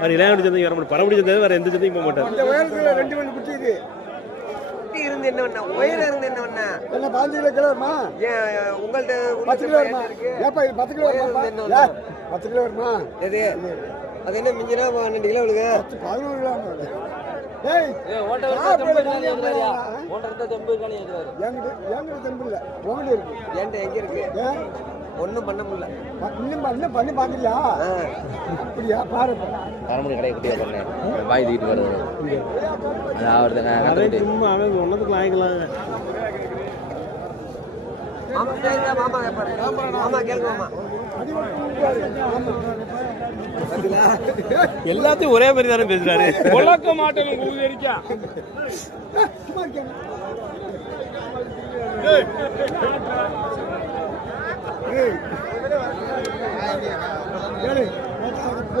அவர் இளையாடி சந்தைக்கு வர மாட்டார். பரமடி சந்தை வேற எந்த சந்தைக்கும் போக மாட்டார். இந்த உயரத்துல 2 மணி குட்டிக்கு இருந்து என்ன பண்ண உயரம் இருந்து என்ன பண்ண என்ன 15 கிலோ வருமா? உங்கள்ட்ட 10 கிலோ வருமா? ஏப்பா இது 10 கிலோ வருமா? 10 கிலோ வருமா? எது அது என்ன மிஞ்சினா 12 கிலோ விழுங்க. 11 கிலோ வருது. ஏய் ஓட்ட தெம்பு காணி எங்க தெம்பு இல்ல. உங்ககிட்ட இருக்கு. ஏன்டா எங்க இருக்கு? ஒண்ணும் பண்ண முடியல. இன்னும் பண்ணி பாக்கறியா? அப்படியா பாரு. பரமடி கடை குட்டியா சொன்னேன். வாய் தூக்கிட்டு வருது. அது ஆவறதுங்க. அதே சும்மா அவன் ஒன்னதுக்கு வாங்கிக்கலாம். மாமா கேளுங்க மாமா கேப்பாரு. மாமா கேளுங்க மாமா. எல்லாத்தையும் ஒரே மாதிரி தானே பேசுறாரு. உலக்க மாட்டேன் ஊதரிக்கா ஏய்